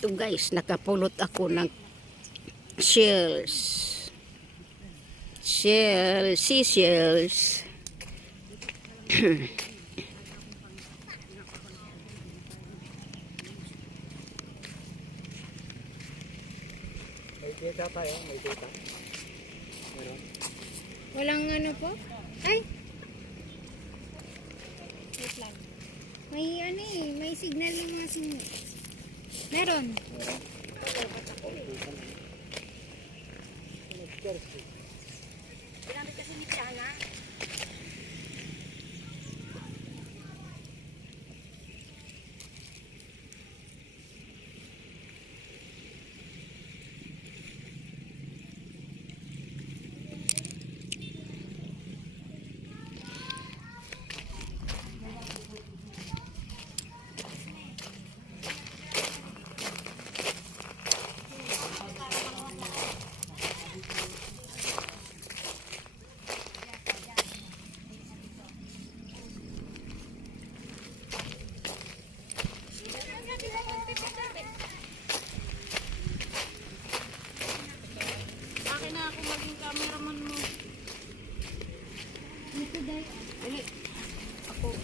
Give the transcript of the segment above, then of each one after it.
Ito guys, nakapulot ako ng shells. Shells, seashells. May data tayo, may data. Meron. Walang ano po? Ay! May ano eh, may signal yung mga signal. Meron. Ginamit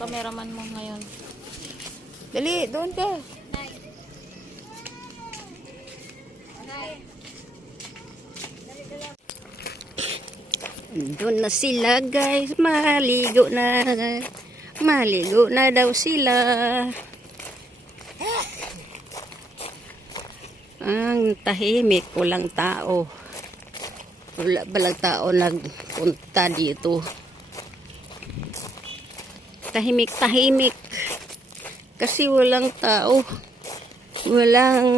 cameraman mo ngayon. Dali, doon ka. Doon na sila guys, maligo na. Maligo na daw sila. Ang tahimik, walang tao. Wala balang tao nagpunta dito. Tahimik, tahimik. Kasi walang tao. Walang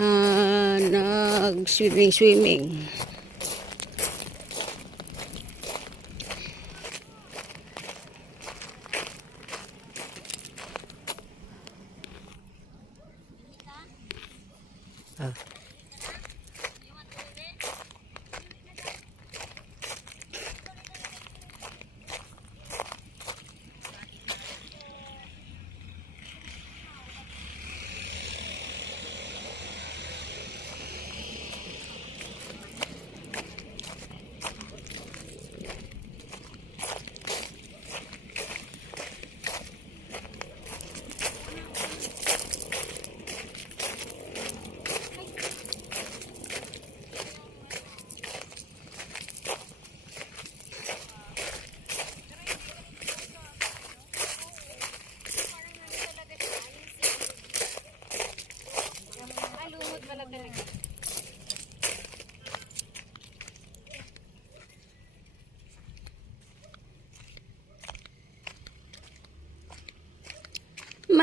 ah, nag-swimming, swimming. Alumot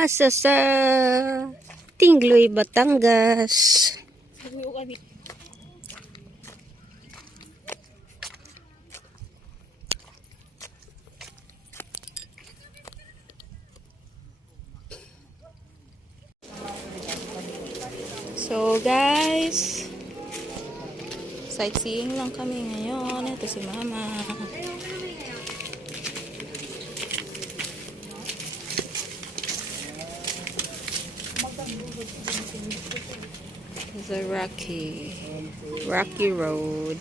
Masa sa Tingloy, Batangas. So guys, sightseeing lang kami ngayon. Ito si Mama. The Rocky, Rocky Road.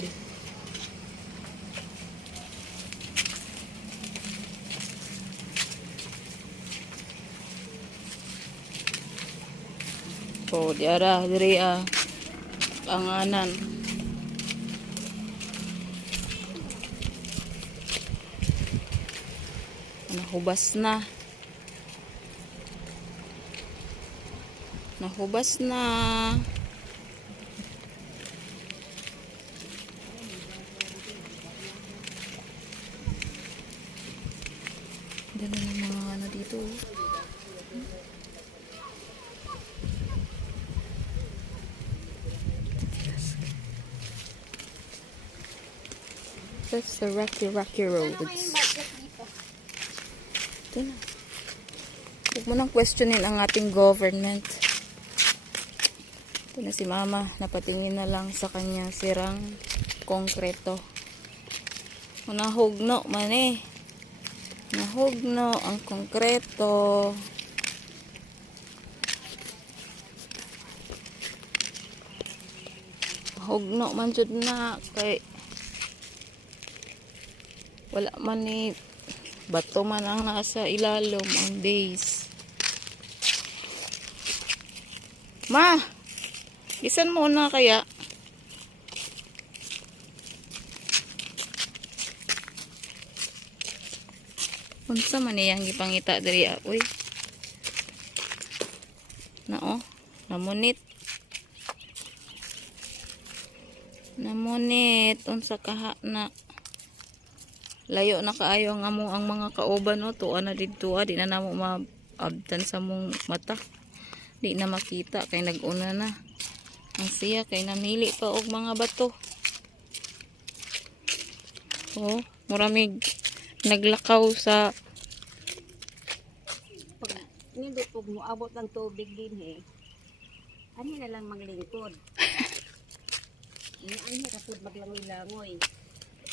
Oh, di ara, diri ah. Panganan. Nahubas na. Nahubas na. That's the uh, rocky, rocky roads. Ito na. Huwag mo nang questionin ang ating government. Ito na si mama. Napatingin na lang sa kanya sirang konkreto. Nahugno man eh. Nahugno ang konkreto. Hugno man jud na kay wala man ni bato man ang nasa ilalom ang base. Ma, isan mo na kaya? Unsa man iyang gipangita diri ah, uy. Nao, namunit. Namunit unsa kaha na layo na kaayo ang amo ang mga kauban no tuwa na didto ah, di na namo maabtan sa mong mata. Di na makita kay naguna na. Ang siya kay namili pa og mga bato. Oh, muramig naglakaw sa Nindot pag moabot ng tubig din eh. Ani na lang maglingkod. Ini ang kapud maglangoy-langoy.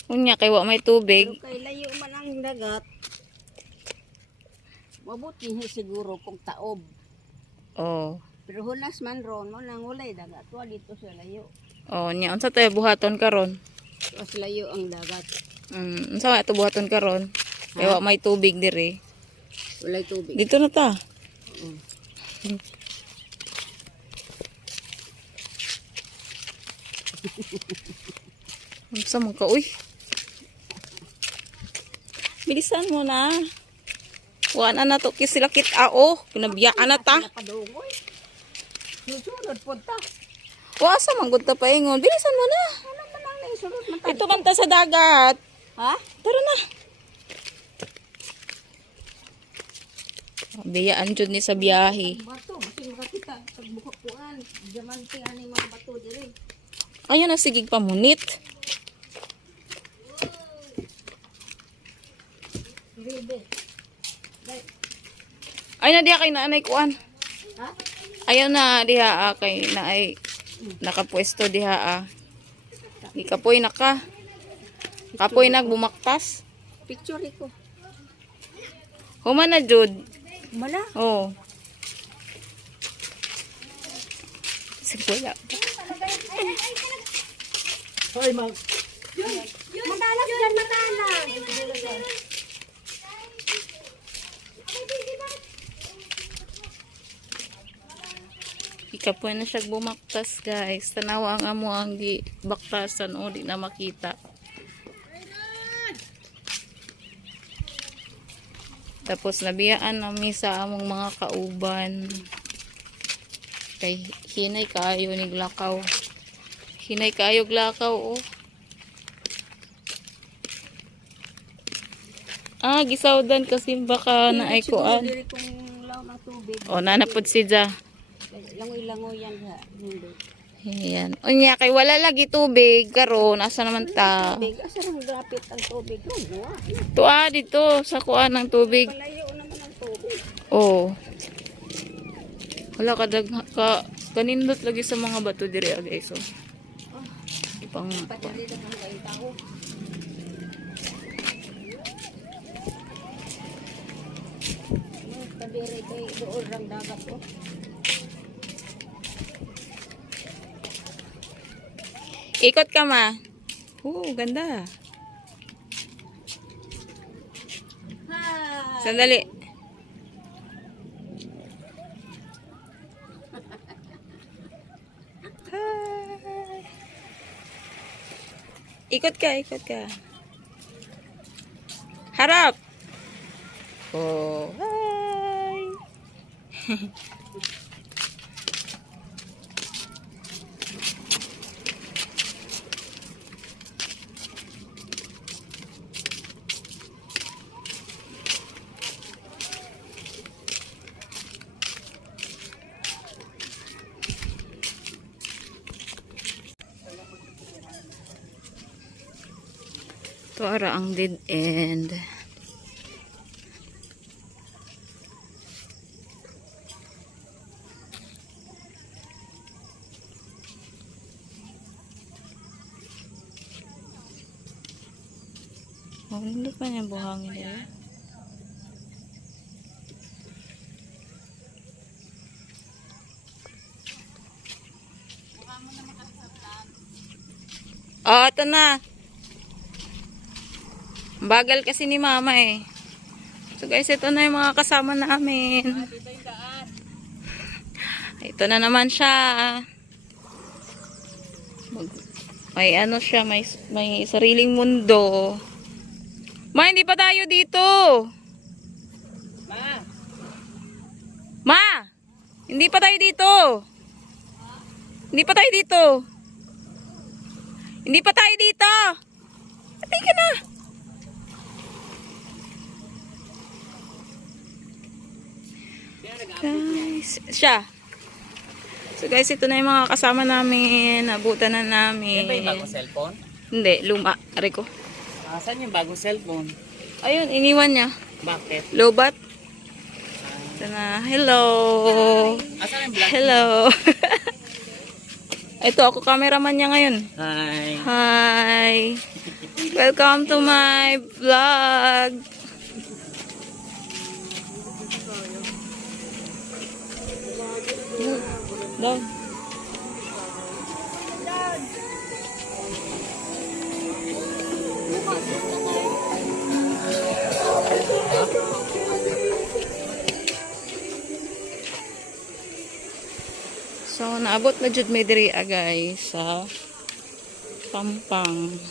Unya kay wa may tubig. Pero kay layo man ang dagat. Mabuti siguro kung taob. Oh. Pero hunas man ron mo nang ulay dagat. Wa dito sa layo. Oh, nya unsa tayo buhaton karon? Mas layo ang dagat. Mm, unsa wa to buhaton karon? Kay wa may tubig diri. Walay tubig. Dito na ta. Unsa man ka uy? Bilisan mo na. Wala na to kisilakit ao. Pinabiyaan na ta. Susunod po ta. Wa sa man gud ta paingon. Bilisan mo na. Ano man ang naisunod man ta? Ito man ta sa dagat. Ha? Tara na. Biyaan jud ni sa biyahe. Bato. Kasi makakita. Pagbukok kuan. Diamante ani mga bato diri. Ayun na sigig pamunit. Ay na diha kay naanay kuan. Ha? Ayaw na diha ah, kay na ay nakapwesto diha ah. Di kapoy na ka. Kapoy nagbumaktas. Picture ko. Human na jud. Mala. Oh. Sigwala. Hoy, mag... Matalas dyan, matalas. Ikapoy na siya bumaktas guys. Tanawa ang amo ang gi baktasan o di na makita. Tapos nabiyaan nami sa among mga kauban. Kay hinay kaayo ni glakaw. Hinay kaayo glakaw oh. Ah, gisawdan kasi baka na ay kuan. O, nanapod si Ja. Langoy-langoy yan ha. Hindi. Ayan. Unya, kay wala lagi tubig. Karon asa naman ta? Tubig. Asa nang grapit ang tubig? No. Tuwa dito sa kuan ng tubig. Palayo naman ang tubig. Oh. Wala ka dag ka kanindot lagi sa mga bato diri ah, guys. So. Pang Patali na kang kain tao. Kadiri kay doon rang dagat oh. Ikot ka ma. Oo, ganda. Hi. Sandali. Hi. Ikot ka, ikot ka. Harap. Oh, hi. Ito ara ang dead end. Oh, hindi pa niya buhangin eh. na. Bagal kasi ni mama eh. So guys, ito na yung mga kasama namin. Ito na naman siya. May ano siya, may, may sariling mundo. Ma, hindi pa tayo dito. Ma! Ma! Hindi pa tayo dito. Hindi pa tayo dito. Hindi pa tayo dito. Patay ka na. Guys, siya. So guys, ito na yung mga kasama namin. Nabutan na namin. Yan ba yung bagong cellphone? Hindi, luma. Aray ko. Ah, saan yung bagong cellphone? Ayun, iniwan niya. Bakit? Lobat. Ito na. Hello. Asan yung black? Hello. Ito, ako cameraman niya ngayon. Hi. Hi. Welcome to my vlog. Down. So, naabot na jud may diri ah, guys sa Pampang.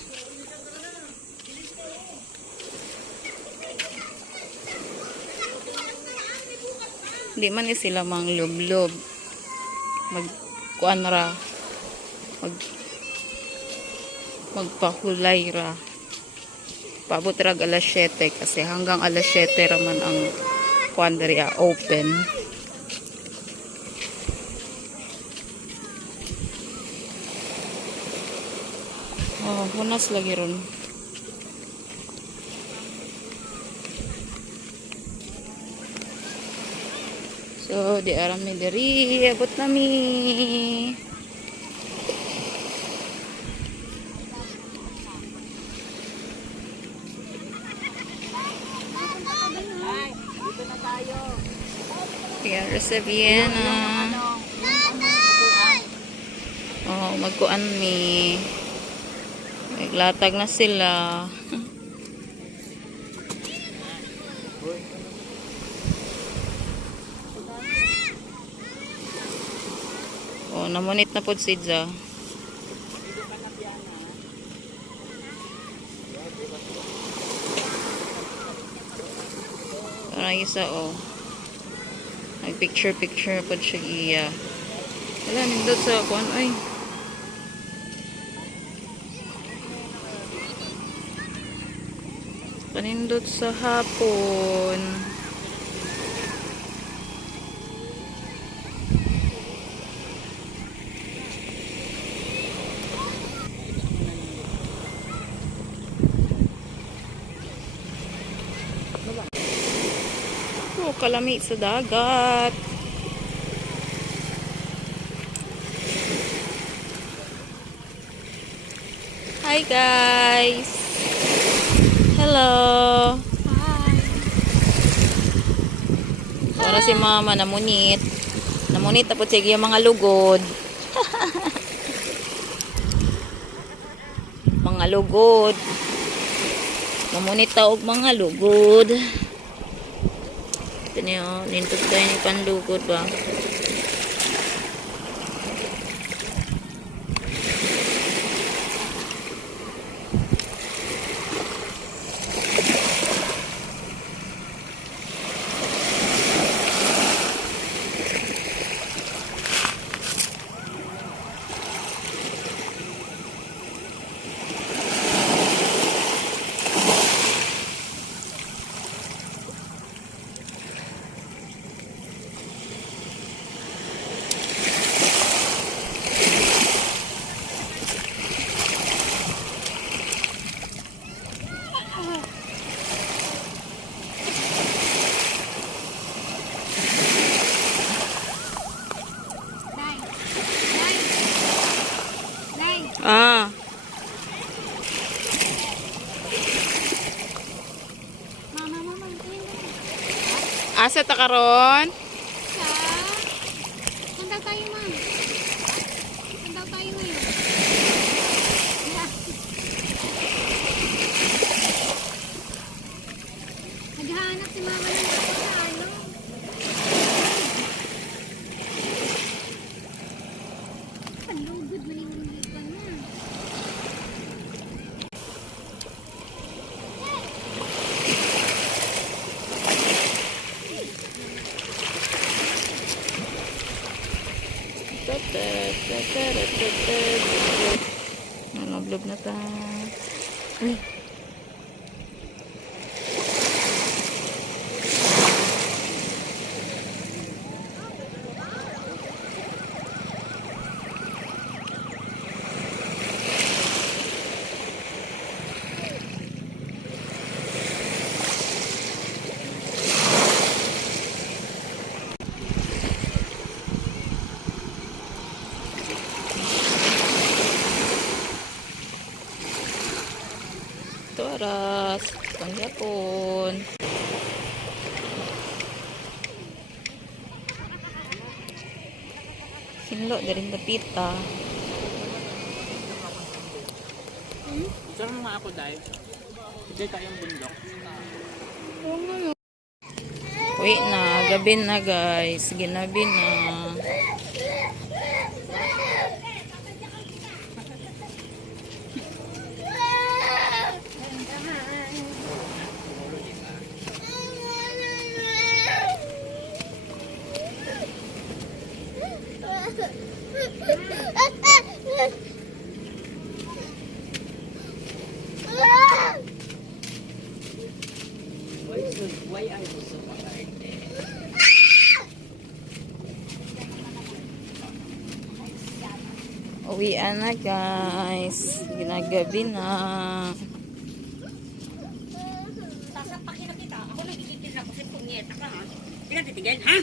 Di man sila mang lublob. Mag kuan ra. Mag magpahulay ra. Paabot ra alas 7 kasi hanggang alas 7 raman ang kuan diri open. Oh, hunas lagi ron. So, di aram mi diri, abot nami. Kaya sa Vienna. Oh, magkuan mi. Naglatag na sila. namunit na pod si Dza. Parang isa oh. Nag-picture picture pod siya iya. Wala, nindot sa kuan ay. Panindot sa hapon. Oh, kalami sa dagat. Hi guys. Hello. Para si mama namunit. Namunit tapos sige yung mga lugod. mga lugod. Namunit taog mga lugod. Niyo, nintog tayo ni panlugod ba? Nay. Nay. Nay. Ah, Mama, mama. Tingin mo. Asa ta karon? Sa... Saan daw tayo, ma'am? Saan daw tayo ngayon? Yeah. mata. Ay. Toras. Pangyapon. Hinlo, daring dapita. Saan mga ako dahil? Hindi tayong bundok. Uwi na, gabi na guys. Ginabi na. Uwi na guys. Ginagabi na. Sasapakin na kita. Ako nagigigil na kasi punyeta ka ha. Pinatitigil ha?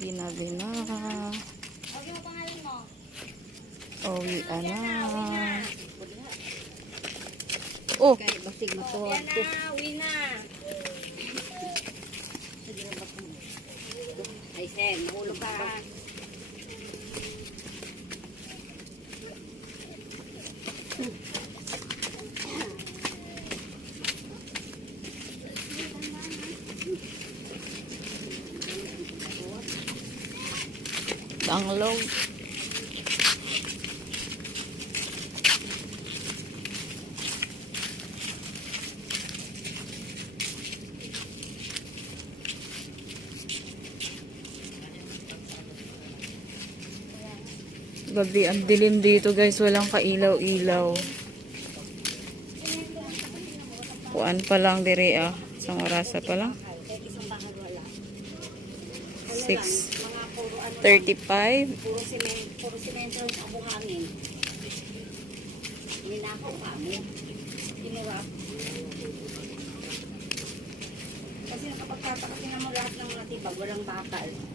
Ginabi na. Huwag mo pangalan mo. Uwi na. Oh, Kaya basig motor. Yan na, uwi na. Ay sen, mahulog ka. Gabi, ang dilim dito guys. Walang kailaw-ilaw. Kuan pa lang dire ah. Isang orasa pa lang. 6.35. Puro simento, puro simento ang buhangin. Ninakaw kami. Tinurap. Kasi kapag tatakasin mo lahat ng natibag, walang bakal.